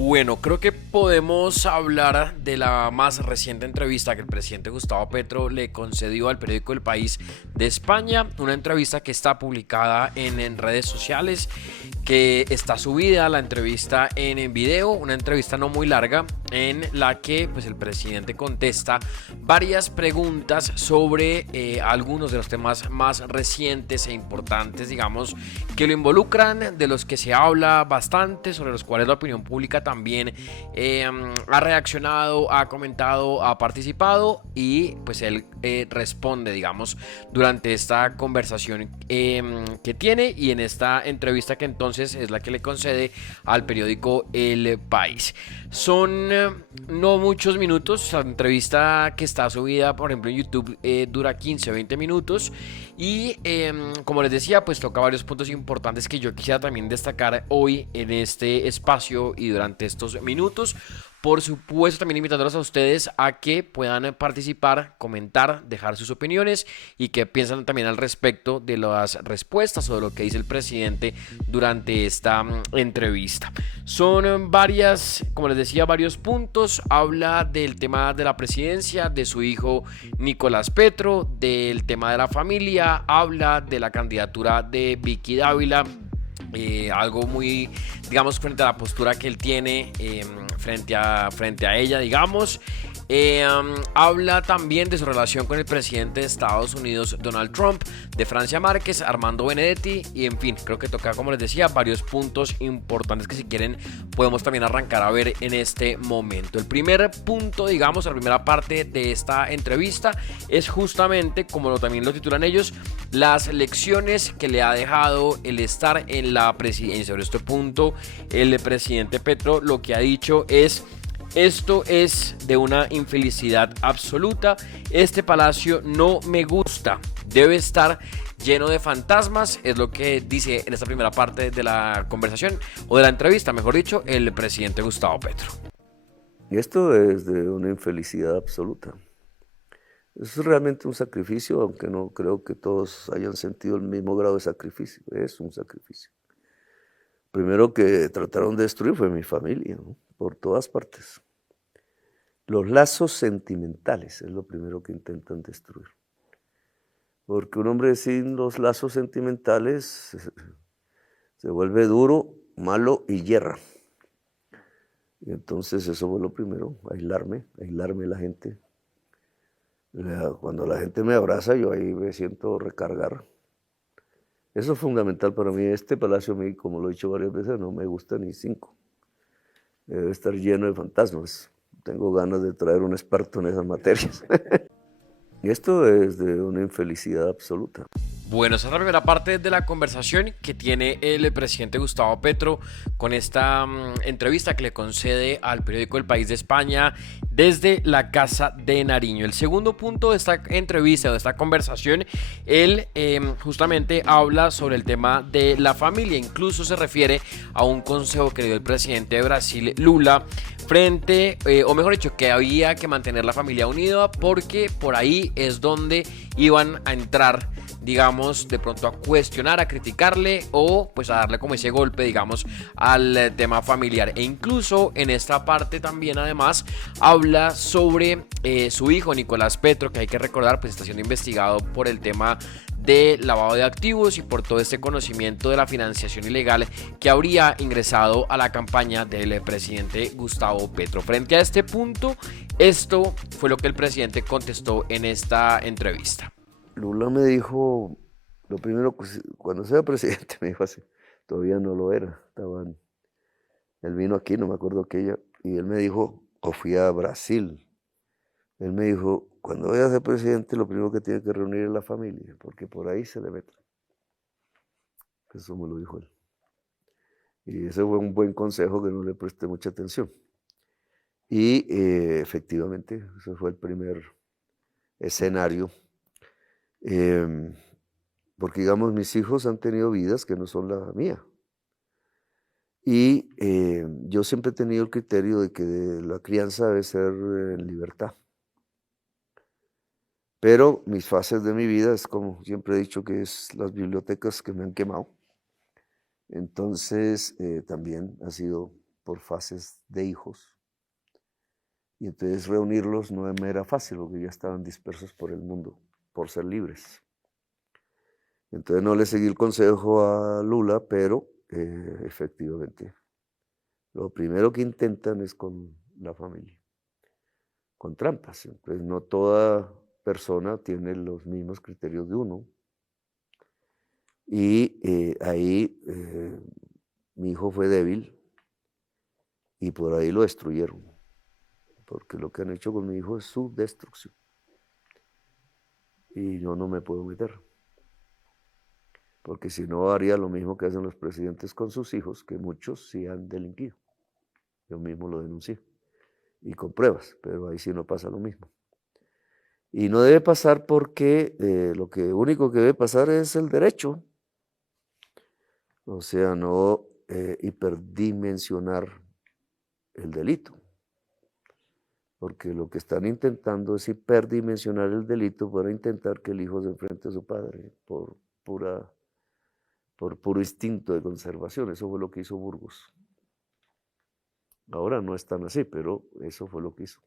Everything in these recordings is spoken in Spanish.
Bueno, creo que podemos hablar de la más reciente entrevista que el presidente Gustavo Petro le concedió al periódico El País de España, una entrevista que está publicada en redes sociales, que está subida la entrevista en video, una entrevista no muy larga en la que pues el presidente contesta varias preguntas sobre algunos de los temas más recientes e importantes, digamos, que lo involucran, de los que se habla bastante, sobre los cuales la opinión pública también ha reaccionado, ha comentado, ha participado y pues él responde, digamos, durante esta conversación que tiene y en esta entrevista que entonces es la que le concede al periódico El País. Son no muchos minutos, la entrevista que está subida por ejemplo en YouTube dura 15 o 20 minutos y como les decía pues toca varios puntos importantes que yo quisiera también destacar hoy en este espacio y durante estos minutos. Por supuesto, también invitándolos a ustedes a que puedan participar, comentar, dejar sus opiniones y que piensan también al respecto de las respuestas o de lo que dice el presidente durante esta entrevista. Son varias, como les decía, varios puntos. Habla del tema de la presidencia, de su hijo Nicolás Petro, del tema de la familia, habla de la candidatura de Vicky Dávila. Algo muy, digamos, frente a la postura que él tiene frente a ella, digamos. Habla también de su relación con el presidente de Estados Unidos, Donald Trump, de Francia Márquez, Armando Benedetti, y en fin, creo que toca, como les decía, varios puntos importantes que si quieren podemos también arrancar a ver en este momento. El primer punto, digamos, la primera parte de esta entrevista es justamente, como también lo titulan ellos, las lecciones que le ha dejado el estar en la presidencia. Sobre este punto, el presidente Petro lo que ha dicho es: esto es de una infelicidad absoluta. Este palacio no me gusta. Debe estar lleno de fantasmas. Es lo que dice en esta primera parte de la conversación, o de la entrevista, mejor dicho, el presidente Gustavo Petro. Y esto es de una infelicidad absoluta. Es realmente un sacrificio, aunque no creo que todos hayan sentido el mismo grado de sacrificio. Es un sacrificio. Primero que trataron de destruir fue mi familia, ¿no? Por todas partes. Los lazos sentimentales es lo primero que intentan destruir. Porque un hombre sin los lazos sentimentales se vuelve duro, malo y hierra. Y entonces eso fue lo primero, aislarme de la gente. Cuando la gente me abraza, yo ahí me siento recargar. Eso es fundamental para mí. Este palacio a mí, como lo he dicho varias veces, no me gusta ni 5. Debe estar lleno de fantasmas. Tengo ganas de traer un experto en esas materias. Y esto es de una infelicidad absoluta. Bueno, esa es la primera parte de la conversación que tiene el presidente Gustavo Petro con esta entrevista que le concede al periódico El País de España desde la Casa de Nariño. El segundo punto de esta entrevista, de esta conversación, él justamente habla sobre el tema de la familia. Incluso se refiere a un consejo que dio el presidente de Brasil, Lula, frente, o mejor dicho, que había que mantener la familia unida porque por ahí es donde iban a entrar, digamos, de pronto a cuestionar, a criticarle o pues a darle como ese golpe, digamos, al tema familiar. E incluso en esta parte también además habla sobre su hijo Nicolás Petro, que hay que recordar pues está siendo investigado por el tema de lavado de activos y por todo este conocimiento de la financiación ilegal que habría ingresado a la campaña del presidente Gustavo Petro. Frente a este punto, esto fue lo que el presidente contestó en esta entrevista. Lula me dijo, lo primero, cuando sea presidente, me dijo así, todavía no lo era, él vino aquí, no me acuerdo aquella, y él me dijo, o fui a Brasil, él me dijo, cuando vaya a ser presidente, lo primero que tiene que reunir es la familia, porque por ahí se le mete. Eso me lo dijo él. Y ese fue un buen consejo que no le presté mucha atención. Y efectivamente, ese fue el primer escenario. Porque digamos, mis hijos han tenido vidas que no son la mía. Y yo siempre he tenido el criterio de que la crianza debe ser en libertad. Pero mis fases de mi vida es como siempre he dicho que es las bibliotecas que me han quemado. Entonces también ha sido por fases de hijos. Y entonces reunirlos no me era fácil porque ya estaban dispersos por el mundo, por ser libres. Entonces no le seguí el consejo a Lula, pero efectivamente, lo primero que intentan es con la familia, con trampas. Entonces no toda persona tiene los mismos criterios de uno. Y ahí mi hijo fue débil y por ahí lo destruyeron, porque lo que han hecho con mi hijo es su destrucción. Y yo no me puedo meter, porque si no haría lo mismo que hacen los presidentes con sus hijos, que muchos sí han delinquido. Yo mismo lo denuncié, y con pruebas, pero ahí sí no pasa lo mismo. Y no debe pasar porque lo único que debe pasar es el derecho. O sea, no hiperdimensionar el delito. Porque lo que están intentando es hiperdimensionar el delito para intentar que el hijo se enfrente a su padre por puro instinto de conservación. Eso fue lo que hizo Burgos. Ahora no es tan así, pero eso fue lo que hizo.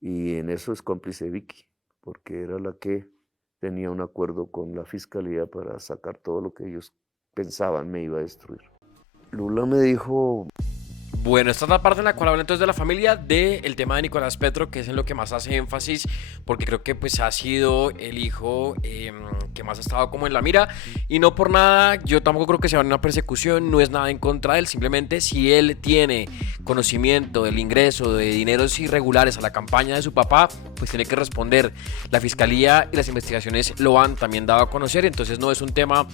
Y en eso es cómplice Vicky, porque era la que tenía un acuerdo con la fiscalía para sacar todo lo que ellos pensaban me iba a destruir. Lula me dijo... Bueno, esta es la parte en la cual habla entonces de la familia, del tema de Nicolás Petro, que es en lo que más hace énfasis, porque creo que pues ha sido el hijo que más ha estado como en la mira, y no por nada, yo tampoco creo que sea una persecución, no es nada en contra de él, simplemente si él tiene conocimiento del ingreso de dineros irregulares a la campaña de su papá, pues tiene que responder. La fiscalía y las investigaciones lo han también dado a conocer, entonces no es un tema,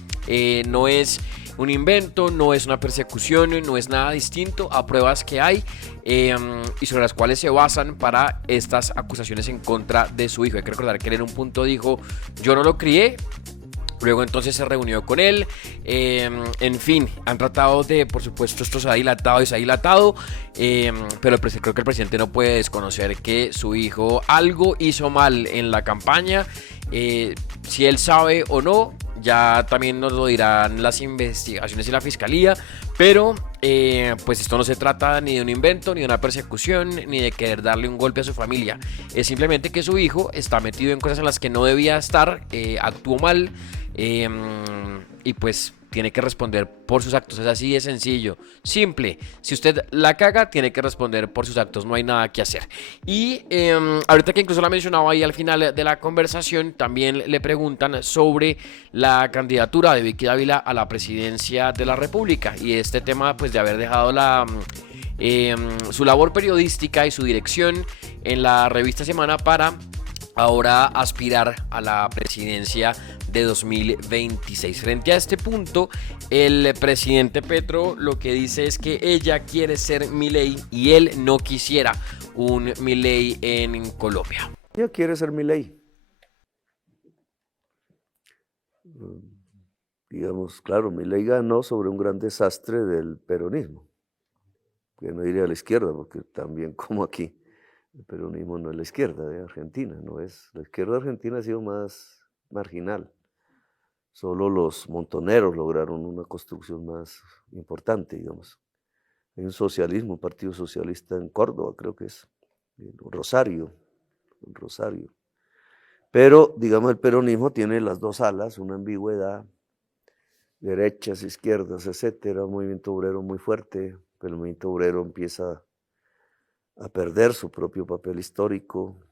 no es un invento, no es una persecución, no es nada distinto a pruebas que hay y sobre las cuales se basan para estas acusaciones en contra de su hijo. Hay que recordar que él en un punto dijo, yo no lo crié. Luego entonces se reunió con él, en fin, han tratado de, por supuesto, esto se ha dilatado y se ha dilatado, pero creo que el presidente no puede desconocer que su hijo algo hizo mal en la campaña, si él sabe o no, ya también nos lo dirán las investigaciones y la fiscalía, pero pues esto no se trata ni de un invento, ni de una persecución, ni de querer darle un golpe a su familia, es simplemente que su hijo está metido en cosas en las que no debía estar, actuó mal, y pues tiene que responder por sus actos. Es así de sencillo, simple. Si usted la caga, tiene que responder por sus actos, no hay nada que hacer. Y ahorita que incluso la mencionaba ahí al final de la conversación, también le preguntan sobre la candidatura de Vicky Dávila a la presidencia de la República, y este tema pues de haber dejado su labor periodística y su dirección en la revista Semana para ahora aspirar a la presidencia de 2026. Frente a este punto, el presidente Petro lo que dice es que ella quiere ser Milei y él no quisiera un Milei en Colombia. Ella quiere ser Milei. Digamos, claro, Milei ganó sobre un gran desastre del peronismo, que no iría a la izquierda, porque también como aquí, el peronismo no es la izquierda de Argentina, no es. La izquierda argentina ha sido más marginal. Solo los montoneros lograron una construcción más importante, digamos. Hay un socialismo, un partido socialista en Córdoba, creo que es, en Rosario. Pero, digamos, el peronismo tiene las dos alas, una ambigüedad, derechas, izquierdas, etcétera, un movimiento obrero muy fuerte, pero el movimiento obrero empieza a perder su propio papel histórico.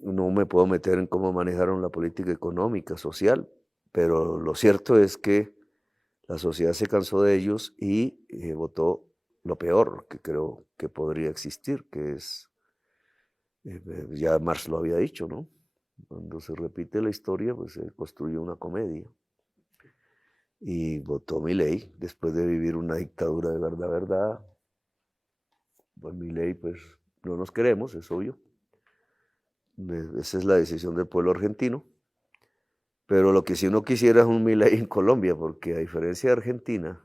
No me puedo meter en cómo manejaron la política económica, social, pero lo cierto es que la sociedad se cansó de ellos y votó lo peor que creo que podría existir, que es, ya Marx lo había dicho, ¿no? Cuando se repite la historia, pues se construye una comedia. Y votó Milei después de vivir una dictadura de verdad. Pues Milei, pues no nos queremos, es obvio. Esa es la decisión del pueblo argentino. Pero lo que sí uno quisiera es un Milei en Colombia, porque a diferencia de Argentina,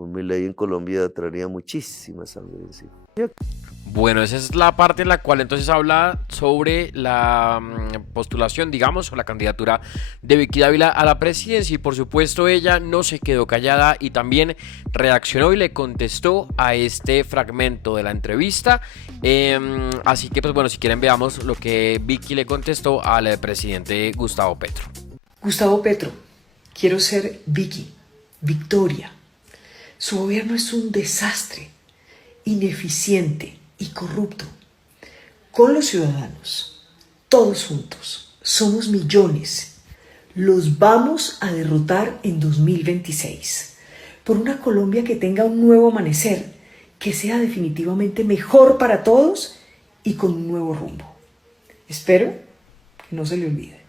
Un Milei en Colombia traería muchísima sangre encima. Bueno, esa es la parte en la cual entonces habla sobre la postulación, digamos, o la candidatura de Vicky Dávila a la presidencia, y por supuesto ella no se quedó callada y también reaccionó y le contestó a este fragmento de la entrevista. Así que pues bueno, si quieren veamos lo que Vicky le contestó al presidente Gustavo Petro. Gustavo Petro, quiero ser Vicky, Victoria. Su gobierno es un desastre, ineficiente y corrupto. Con los ciudadanos, todos juntos, somos millones. Los vamos a derrotar en 2026 por una Colombia que tenga un nuevo amanecer, que sea definitivamente mejor para todos y con un nuevo rumbo. Espero que no se le olvide.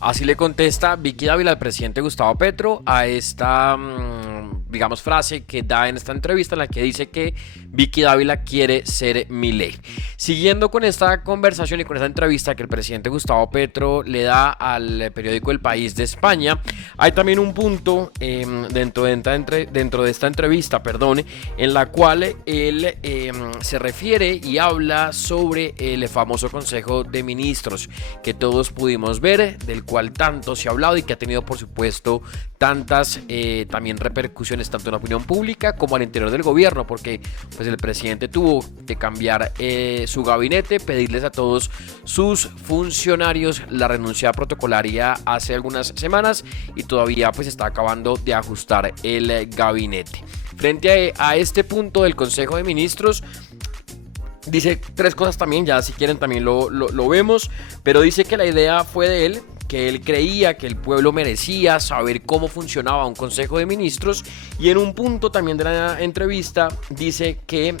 Así le contesta Vicky Dávila al presidente Gustavo Petro a esta, digamos, frase que da en esta entrevista en la que dice que Vicky Dávila quiere ser Milei. Siguiendo con esta conversación y con esta entrevista que el presidente Gustavo Petro le da al periódico El País de España, hay también un punto dentro de esta entrevista, en la cual él se refiere y habla sobre el famoso Consejo de Ministros que todos pudimos ver, del cual tanto se ha hablado y que ha tenido por supuesto tantas también repercusiones tanto en la opinión pública como al interior del gobierno, porque pues el presidente tuvo que cambiar su gabinete, pedirles a todos sus funcionarios la renuncia protocolaria hace algunas semanas y todavía pues está acabando de ajustar el gabinete. Frente a este punto del Consejo de Ministros, dice tres cosas también, ya si quieren también lo vemos, pero dice que la idea fue de él, que él creía que el pueblo merecía saber cómo funcionaba un Consejo de Ministros, y en un punto también de la entrevista dice que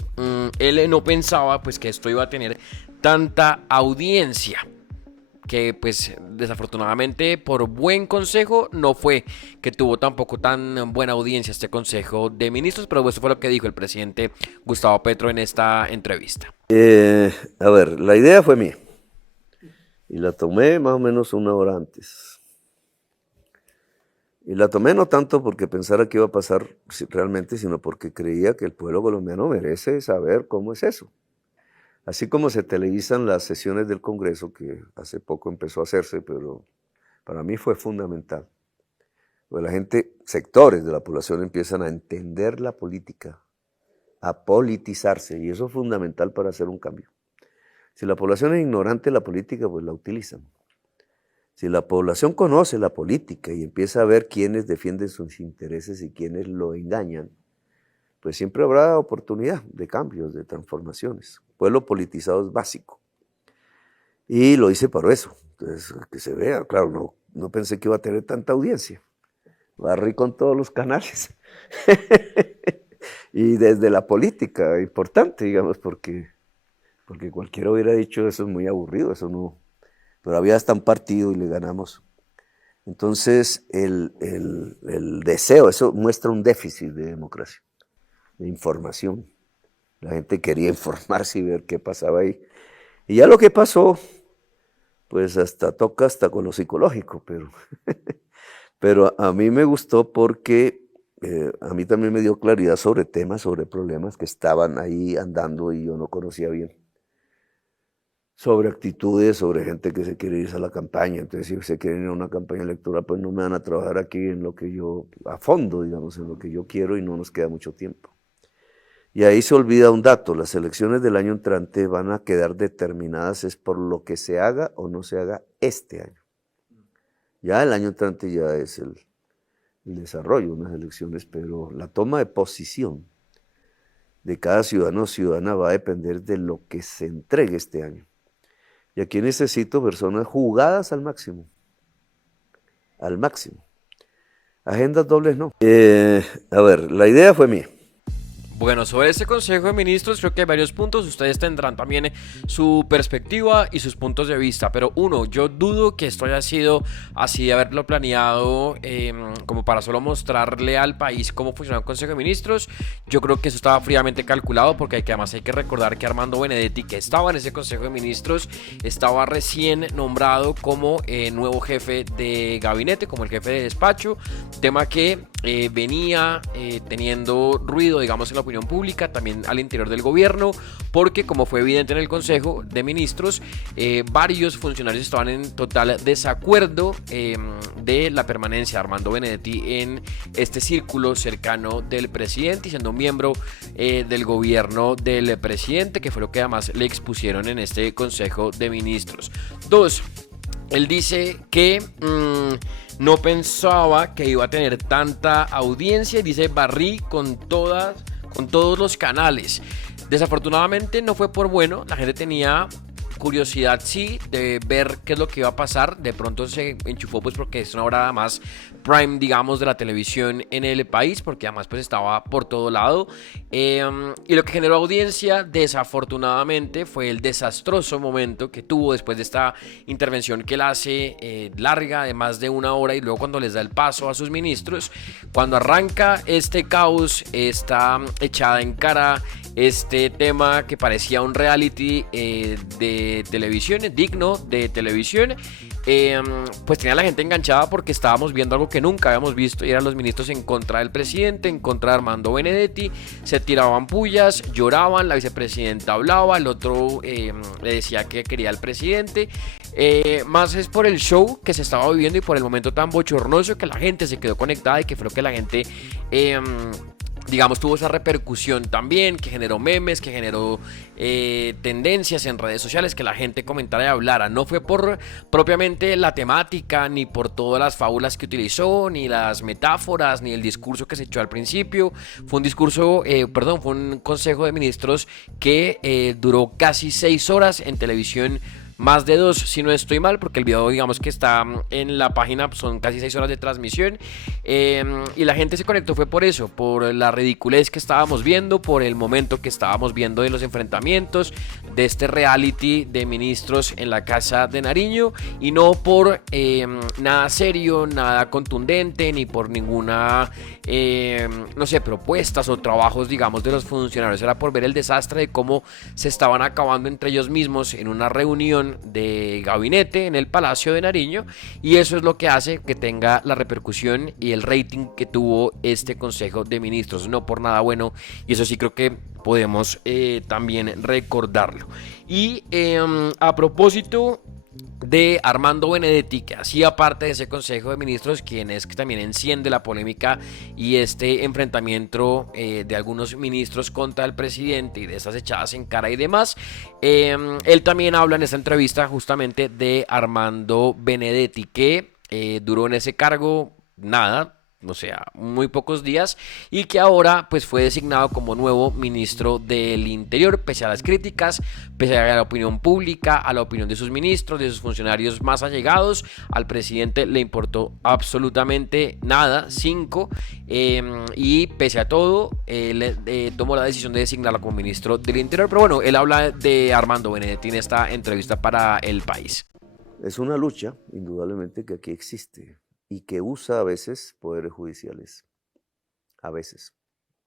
él no pensaba pues que esto iba a tener tanta audiencia, que pues desafortunadamente por buen consejo no fue que tuvo tampoco tan buena audiencia este Consejo de Ministros, pero eso fue lo que dijo el presidente Gustavo Petro en esta entrevista. A ver, la idea fue mía y la tomé más o menos una hora antes. Y la tomé no tanto porque pensara que iba a pasar realmente, sino porque creía que el pueblo colombiano merece saber cómo es eso. Así como se televisan las sesiones del Congreso, que hace poco empezó a hacerse, pero para mí fue fundamental. Porque la gente, sectores de la población empiezan a entender la política, a politizarse, y eso es fundamental para hacer un cambio. Si la población es ignorante de la política, pues la utilizan. Si la población conoce la política y empieza a ver quiénes defienden sus intereses y quiénes lo engañan, pues siempre habrá oportunidad de cambios, de transformaciones. El pueblo politizado es básico. Y lo hice para eso. Entonces, que se vea, claro, no pensé que iba a tener tanta audiencia. Barrí con todos los canales. Y desde la política, importante, digamos, porque cualquiera hubiera dicho eso es muy aburrido, eso no. Pero había hasta un partido y le ganamos. Entonces, el deseo, eso muestra un déficit de democracia, de información. La gente quería informarse y ver qué pasaba ahí. Y ya lo que pasó, pues toca hasta con lo psicológico, pero a mí me gustó porque a mí también me dio claridad sobre temas, sobre problemas que estaban ahí andando y yo no conocía bien. Sobre actitudes, sobre gente que se quiere irse a la campaña. Entonces, si se quieren ir a una campaña electoral, pues no me van a trabajar aquí en lo que yo, a fondo, digamos, en lo que yo quiero y no nos queda mucho tiempo. Y ahí se olvida un dato, las elecciones del año entrante van a quedar determinadas es por lo que se haga o no se haga este año. Ya el año entrante ya es el desarrollo de unas elecciones, pero la toma de posición de cada ciudadano o ciudadana va a depender de lo que se entregue este año. Y aquí necesito personas jugadas al máximo. Al máximo. Agendas dobles no. A ver, la idea fue mía. Bueno, sobre este Consejo de Ministros creo que hay varios puntos, ustedes tendrán también su perspectiva y sus puntos de vista, pero uno, yo dudo que esto haya sido así de haberlo planeado como para solo mostrarle al país cómo funciona un Consejo de Ministros. Yo creo que eso estaba fríamente calculado porque además hay que recordar que Armando Benedetti, que estaba en ese Consejo de Ministros, estaba recién nombrado como nuevo jefe de gabinete, como el jefe de despacho, tema que venía teniendo ruido, digamos, en la opinión pública, también al interior del gobierno, porque como fue evidente en el Consejo de Ministros, varios funcionarios estaban en total desacuerdo de la permanencia de Armando Benedetti en este círculo cercano del presidente y siendo miembro del gobierno del presidente, que fue lo que además le expusieron en este Consejo de Ministros. Dos, él dice que no pensaba que iba a tener tanta audiencia y dice barrí con todos los canales. Desafortunadamente no fue por bueno, la gente tenía curiosidad sí de ver qué es lo que iba a pasar. De pronto se enchufó pues porque es una hora más prime, digamos, de la televisión en el país, porque además pues estaba por todo lado, y lo que generó audiencia desafortunadamente fue el desastroso momento que tuvo después de esta intervención que él hace larga de más de una hora, y luego cuando les da el paso a sus ministros, cuando arranca este caos, está echada en cara este tema que parecía un reality de televisión, digno de televisión. Pues tenía a la gente enganchada porque estábamos viendo algo que nunca habíamos visto, y eran los ministros en contra del presidente, en contra de Armando Benedetti. Se tiraban pullas, lloraban, la vicepresidenta hablaba, el otro le decía que quería al presidente. Más es por el show que se estaba viviendo y por el momento tan bochornoso que la gente se quedó conectada, y que fue lo que la gente digamos, tuvo esa repercusión también, que generó memes, que generó tendencias en redes sociales, que la gente comentara y hablara. No fue por propiamente la temática, ni por todas las fábulas que utilizó, ni las metáforas, ni el discurso que se echó al principio. Fue un discurso, fue un consejo de ministros que duró casi 6 horas en televisión. Más de 2, si no estoy mal, porque el video, digamos, que está en la página, son casi 6 horas de transmisión, y la gente se conectó fue por eso, por la ridiculez que estábamos viendo, por el momento que estábamos viendo de los enfrentamientos, de este reality de ministros en la Casa de Nariño, y no por nada serio, nada contundente, ni por ninguna, no sé, propuestas o trabajos, digamos, de los funcionarios. Era por ver el desastre de cómo se estaban acabando entre ellos mismos en una reunión de gabinete en el Palacio de Nariño, y eso es lo que hace que tenga la repercusión y el rating que tuvo este Consejo de Ministros. No por nada bueno, y eso sí creo que podemos también recordarlo. Y a propósito de Armando Benedetti, que hacía parte de ese Consejo de Ministros, quien es que también enciende la polémica y este enfrentamiento de algunos ministros contra el presidente y de estas echadas en cara y demás. Él también habla en esta entrevista justamente de Armando Benedetti, que duró en ese cargo nada, o sea, muy pocos días, y que ahora pues fue designado como nuevo ministro del Interior, pese a las críticas, pese a la opinión pública, a la opinión de sus ministros, de sus funcionarios más allegados. Al presidente le importó absolutamente nada, 5, y pese a todo, él tomó la decisión de designarlo como ministro del Interior. Pero bueno, él habla de Armando Benedetti en esta entrevista para El País. Es una lucha, indudablemente, que aquí existe y que usa a veces poderes judiciales, a veces,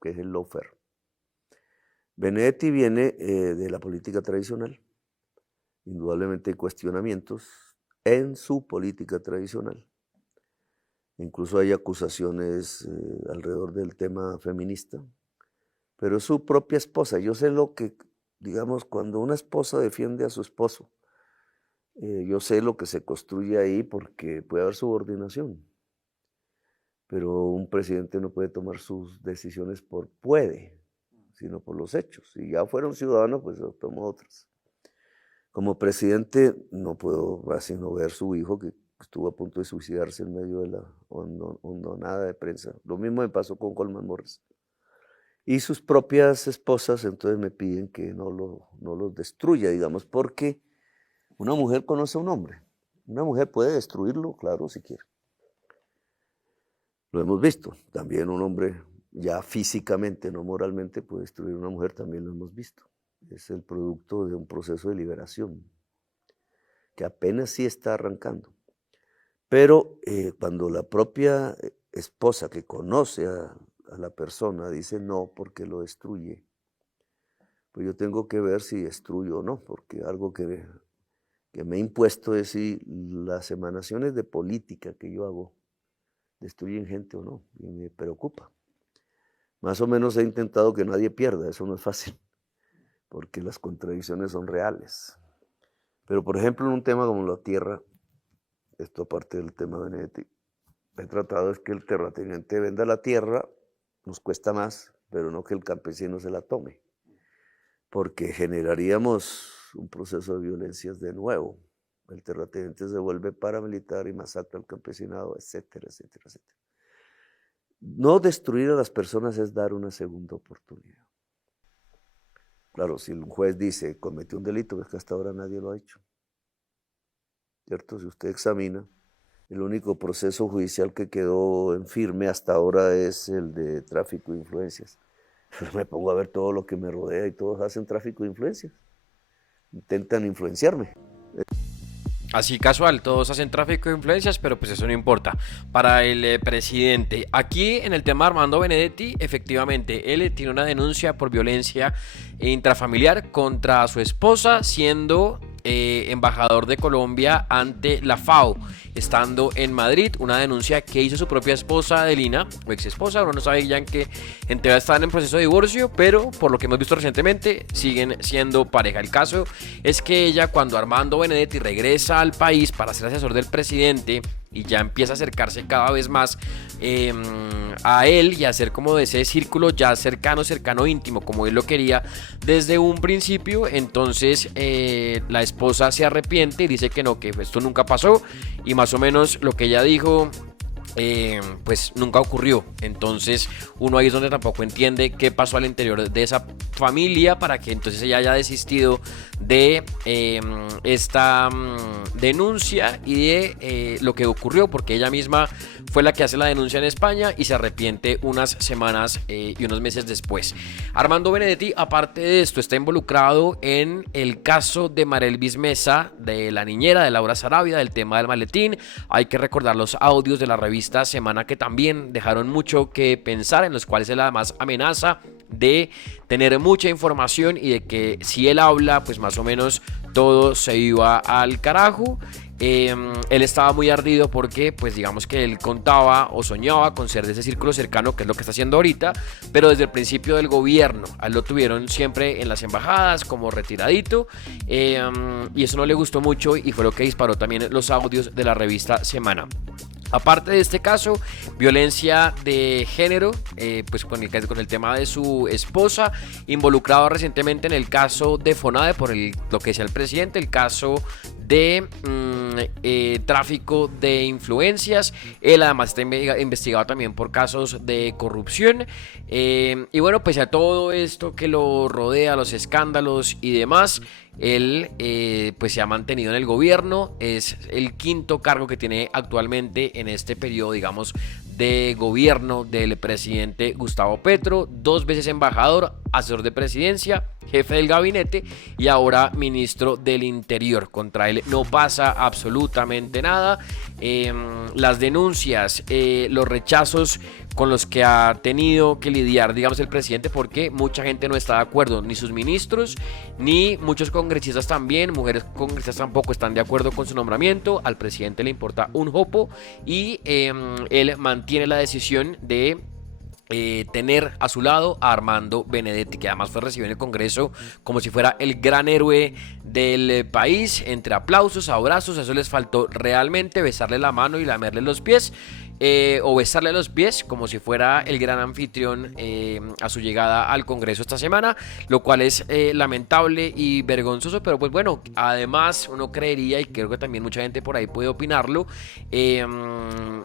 que es el lawfare. Benedetti viene de la política tradicional. Indudablemente hay cuestionamientos en su política tradicional. Incluso hay acusaciones alrededor del tema feminista, pero es su propia esposa. Yo sé lo que, digamos, cuando una esposa defiende a su esposo, yo sé lo que se construye ahí, porque puede haber subordinación, pero un presidente no puede tomar sus decisiones por puede, sino por los hechos. Si ya fuera un ciudadano, pues tomó otras. Como presidente no puedo sino ver su hijo que estuvo a punto de suicidarse en medio de la hondonada de prensa. Lo mismo me pasó con Coleman Morris. Y sus propias esposas entonces me piden que no lo destruya, digamos, porque una mujer conoce a un hombre. Una mujer puede destruirlo, claro, si quiere. Lo hemos visto. También un hombre ya físicamente, no moralmente, puede destruir a una mujer, también lo hemos visto. Es el producto de un proceso de liberación que apenas sí está arrancando. Pero cuando la propia esposa que conoce a la persona dice no porque lo destruye, pues yo tengo que ver si destruyo o no, porque algo que me he impuesto es si las emanaciones de política que yo hago destruyen gente o no, y me preocupa. Más o menos he intentado que nadie pierda, eso no es fácil, porque las contradicciones son reales. Pero por ejemplo en un tema como la tierra, esto aparte del tema de Benedetti, he tratado es que el terrateniente venda la tierra, nos cuesta más, pero no que el campesino se la tome, porque generaríamos un proceso de violencias de nuevo. El terrateniente se vuelve paramilitar y masacra al campesinado, etcétera, etcétera, etcétera. No destruir a las personas es dar una segunda oportunidad. Claro, si un juez dice cometió un delito, es que hasta ahora nadie lo ha hecho. ¿Cierto? Si usted examina, el único proceso judicial que quedó en firme hasta ahora es el de tráfico de influencias. Me pongo a ver todo lo que me rodea y todos hacen tráfico de influencias. Intentan influenciarme. Así casual, todos hacen tráfico de influencias, pero pues eso no importa. Para el presidente, aquí en el tema de Armando Benedetti, efectivamente, él tiene una denuncia por violencia intrafamiliar contra su esposa, siendo embajador de Colombia ante la FAO, estando en Madrid. Una denuncia que hizo su propia esposa Adelina, o ex esposa, uno no sabe ya en qué entidad están en proceso de divorcio, pero por lo que hemos visto recientemente siguen siendo pareja. El caso es que ella, cuando Armando Benedetti regresa al país para ser asesor del presidente y ya empieza a acercarse cada vez más a él y a hacer como de ese círculo ya cercano, íntimo, como él lo quería desde un principio, entonces la esposa se arrepiente y dice que no, que esto nunca pasó, y más o menos lo que ella dijo pues nunca ocurrió. Entonces uno ahí es donde tampoco entiende qué pasó al interior de esa familia para que entonces ella haya desistido de esta denuncia y de lo que ocurrió, porque ella misma fue la que hace la denuncia en España y se arrepiente unas semanas y unos meses después. Armando Benedetti, aparte de esto, está involucrado en el caso de Marelvis Mesa, de la niñera de Laura Sarabia, del tema del maletín. Hay que recordar los audios de la revista Semana que también dejaron mucho que pensar, en los cuales él además amenaza de tener mucha información y de que si él habla, pues más o menos todo se iba al carajo. Él estaba muy ardido porque pues digamos que él contaba o soñaba con ser de ese círculo cercano, que es lo que está haciendo ahorita, pero desde el principio del gobierno a él lo tuvieron siempre en las embajadas como retiradito, y eso no le gustó mucho y fue lo que disparó también los audios de la revista Semana. Aparte de este caso, violencia de género, pues con el tema de su esposa, involucrado recientemente en el caso de Fonade por lo que decía el presidente, el caso de tráfico de influencias. Él además está investigado también por casos de corrupción, y bueno, pese a todo esto que lo rodea, los escándalos y demás, él pues se ha mantenido en el gobierno. Es el quinto cargo que tiene actualmente en este periodo, digamos, de gobierno del presidente Gustavo Petro. 2 veces embajador, asesor de presidencia, jefe del gabinete y ahora ministro del Interior. Contra él no pasa absolutamente nada. Las denuncias, los rechazos con los que ha tenido que lidiar, digamos, el presidente, porque mucha gente no está de acuerdo, ni sus ministros, ni muchos congresistas también, mujeres congresistas tampoco están de acuerdo con su nombramiento. Al presidente le importa un jopo y él mantiene la decisión de tener a su lado a Armando Benedetti, que además fue recibido en el Congreso como si fuera el gran héroe del país, entre aplausos, abrazos. Eso les faltó realmente, besarle la mano y lamerle los pies, o besarle los pies como si fuera el gran anfitrión a su llegada al Congreso esta semana, lo cual es lamentable y vergonzoso. Pero pues bueno, además uno creería, y creo que también mucha gente por ahí puede opinarlo,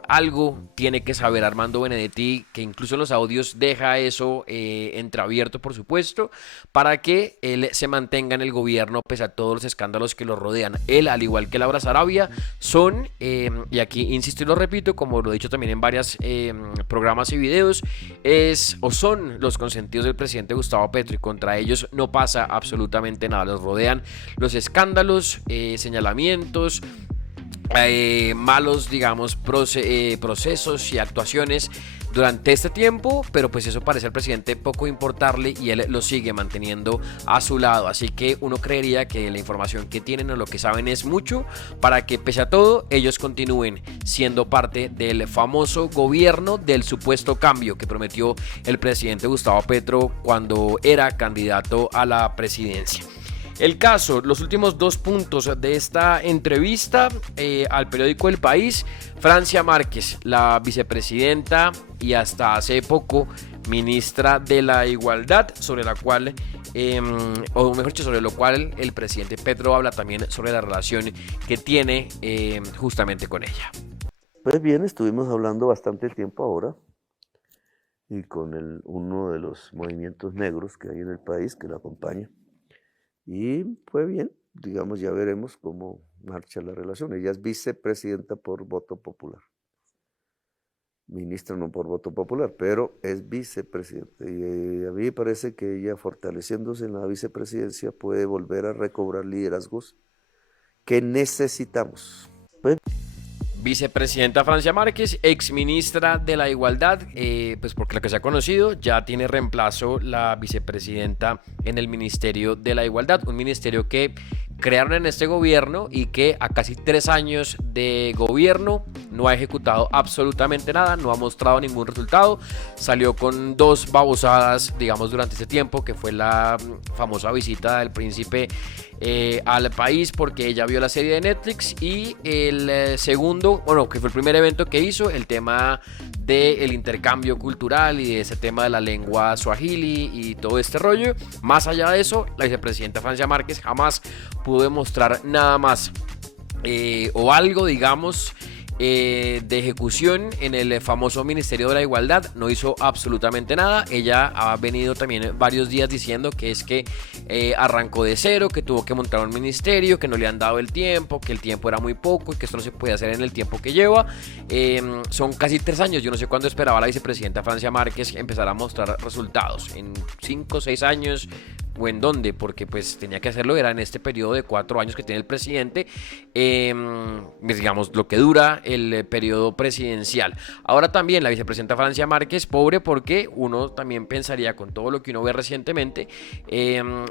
algo tiene que saber Armando Benedetti, que incluso en los audios deja eso entreabierto, por supuesto, para que él se mantenga en el gobierno pese a todos los escándalos que lo rodean. Él, al igual que Laura Sarabia, son, y aquí insisto y lo repito, como lo he dicho también en varios programas y videos, son los consentidos del presidente Gustavo Petro, y contra ellos no pasa absolutamente nada. Los rodean los escándalos, señalamientos, malos, digamos, procesos y actuaciones durante este tiempo, pero pues eso parece al presidente poco importarle y él lo sigue manteniendo a su lado. Así que uno creería que la información que tienen o lo que saben es mucho para que pese a todo ellos continúen siendo parte del famoso gobierno del supuesto cambio que prometió el presidente Gustavo Petro cuando era candidato a la presidencia. El caso, los últimos 2 puntos de esta entrevista al periódico El País: Francia Márquez, la vicepresidenta y hasta hace poco ministra de la Igualdad, sobre la cual, o mejor dicho, sobre lo cual el presidente Petro habla también sobre la relación que tiene justamente con ella. Pues bien, estuvimos hablando bastante tiempo ahora y con uno de los movimientos negros que hay en el país que la acompaña. Y fue bien, digamos, ya veremos cómo marcha la relación. Ella es vicepresidenta por voto popular. Ministra no por voto popular, pero es vicepresidenta. Y a mí me parece que ella, fortaleciéndose en la vicepresidencia, puede volver a recobrar liderazgos que necesitamos. Pues, Vicepresidenta Francia Márquez, exministra de la Igualdad, pues porque lo que se ha conocido, ya tiene reemplazo la vicepresidenta en el Ministerio de la Igualdad, un ministerio que crearon en este gobierno y que a casi 3 años de gobierno no ha ejecutado absolutamente nada, no ha mostrado ningún resultado. Salió con 2 babosadas, digamos, durante este tiempo, que fue la famosa visita del príncipe al país porque ella vio la serie de Netflix, y el segundo, bueno, que fue el primer evento que hizo, el tema del intercambio cultural y de ese tema de la lengua swahili y todo este rollo. Más allá de eso, la vicepresidenta Francia Márquez jamás pudo demostrar nada más o algo, digamos, de ejecución en el famoso Ministerio de la Igualdad. No hizo absolutamente nada. Ella ha venido también varios días diciendo que es que arrancó de cero, que tuvo que montar un ministerio, que no le han dado el tiempo, que el tiempo era muy poco y que esto no se puede hacer en el tiempo que lleva. Son casi 3 años. Yo no sé cuándo esperaba la vicepresidenta Francia Márquez empezar a mostrar resultados. En 5 o 6 años, o en dónde, porque pues tenía que hacerlo, era en este periodo de 4 años que tiene el presidente, digamos, lo que dura el periodo presidencial. Ahora también la vicepresidenta Francia Márquez, pobre, porque uno también pensaría, con todo lo que uno ve recientemente,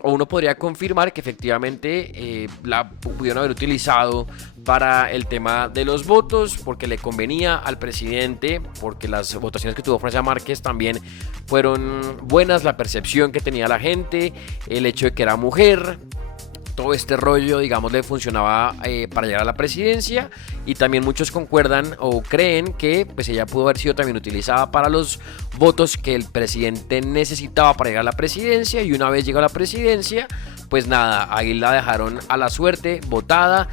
o uno podría confirmar que efectivamente la pudieron haber utilizado para el tema de los votos, porque le convenía al presidente, porque las votaciones que tuvo Francia Márquez también fueron buenas, la percepción que tenía la gente, el hecho de que era mujer, todo este rollo, digamos, le funcionaba para llegar a la presidencia. Y también muchos concuerdan o creen que pues ella pudo haber sido también utilizada para los votos que el presidente necesitaba para llegar a la presidencia, y una vez llegó a la presidencia, pues nada, ahí la dejaron a la suerte, votada,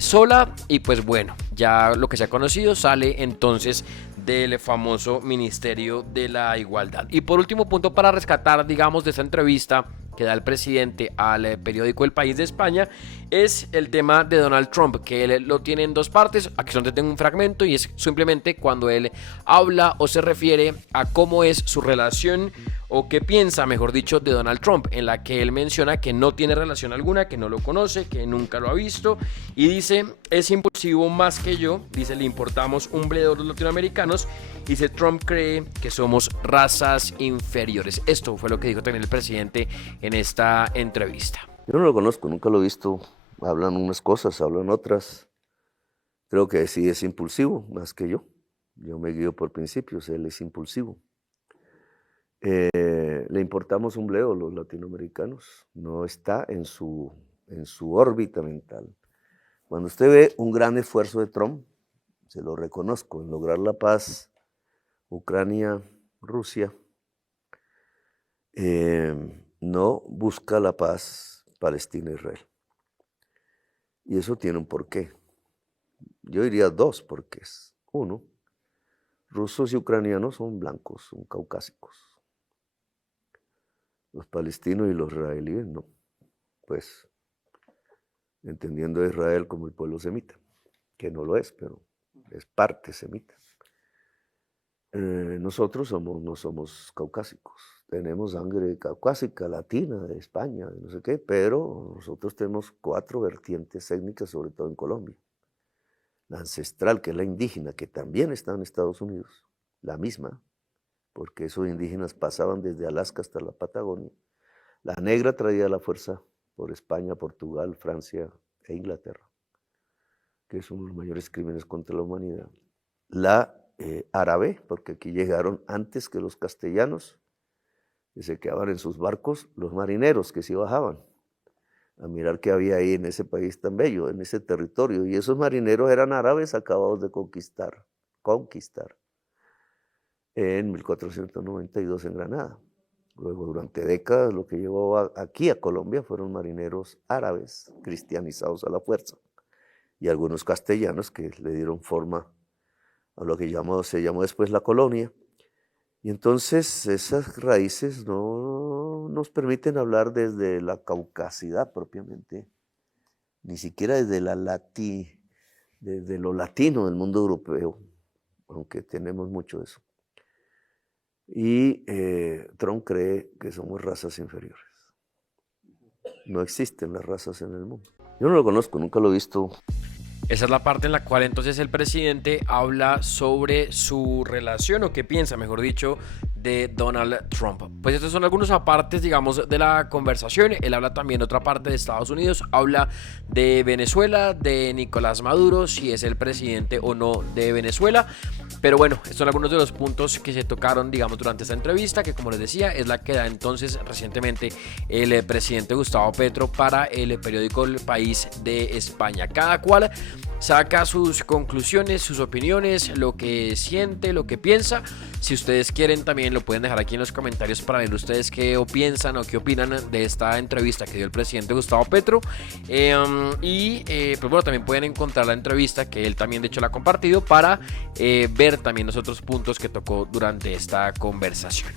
sola. Y pues bueno, ya lo que se ha conocido sale entonces del famoso Ministerio de la Igualdad. Y por último punto para rescatar, digamos, de esta entrevista que da el presidente al periódico El País de España, es el tema de Donald Trump, que él lo tiene en 2 partes. Aquí es donde tengo un fragmento, y es simplemente cuando él habla o se refiere a cómo es su relación, o qué piensa, mejor dicho, de Donald Trump, en la que él menciona que no tiene relación alguna, que no lo conoce, que nunca lo ha visto, y dice: es impulsivo más que yo, dice, le importamos un bledo a los latinoamericanos, dice, Trump cree que somos razas inferiores. Esto fue lo que dijo también el presidente en esta entrevista. yo no lo conozco, nunca lo he visto. Hablan unas cosas, hablan otras. Creo que sí es impulsivo, más que yo. Yo me guío por principios, él es impulsivo. Le importamos un bledo a los latinoamericanos, no está en su órbita mental. Cuando usted ve un gran esfuerzo de Trump, se lo reconozco, en lograr la paz Ucrania-Rusia, no busca la paz Palestina-Israel. Y eso tiene un porqué. Yo diría 2 porqués. 1, rusos y ucranianos son blancos, son caucásicos. Los palestinos y los israelíes no. Pues, entendiendo a Israel como el pueblo semita, que no lo es, pero es parte semita. Nosotros no somos caucásicos, tenemos sangre caucásica, latina, de España, de no sé qué, pero nosotros tenemos 4 vertientes étnicas, sobre todo en Colombia. La ancestral, que es la indígena, que también está en Estados Unidos, la misma, porque esos indígenas pasaban desde Alaska hasta la Patagonia. La negra traía la fuerza por España, Portugal, Francia e Inglaterra, que es uno de los mayores crímenes contra la humanidad. La árabe, porque aquí llegaron antes que los castellanos, que se quedaban en sus barcos, los marineros que sí bajaban a mirar qué había ahí en ese país tan bello, en ese territorio. Y esos marineros eran árabes acabados de conquistar en 1492 en Granada. Luego, durante décadas, lo que llevó aquí a Colombia fueron marineros árabes cristianizados a la fuerza y algunos castellanos que le dieron forma a lo que se llamó después la colonia. Y entonces esas raíces no nos permiten hablar desde la caucasidad propiamente, ni siquiera desde desde lo latino del mundo europeo, aunque tenemos mucho de eso. Y Trump cree que somos razas inferiores. No existen las razas en el mundo. Yo no lo conozco, nunca lo he visto. Esa es la parte en la cual entonces el presidente habla sobre su relación, o qué piensa, mejor dicho, de Donald Trump. Pues estos son algunos apartes, digamos, de la conversación. Él habla también de otra parte de Estados Unidos, habla de Venezuela, de Nicolás Maduro, si es el presidente o no de Venezuela. Pero bueno, estos son algunos de los puntos que se tocaron, digamos, durante esta entrevista, que como les decía, es la que da entonces recientemente el presidente Gustavo Petro para el periódico El País de España. Cada cual saca sus conclusiones, sus opiniones, lo que siente, lo que piensa. Si ustedes quieren también lo pueden dejar aquí en los comentarios para ver ustedes qué piensan o qué opinan de esta entrevista que dio el presidente Gustavo Petro. Pues bueno, también pueden encontrar la entrevista que él también de hecho la ha compartido para ver también los otros puntos que tocó durante esta conversación.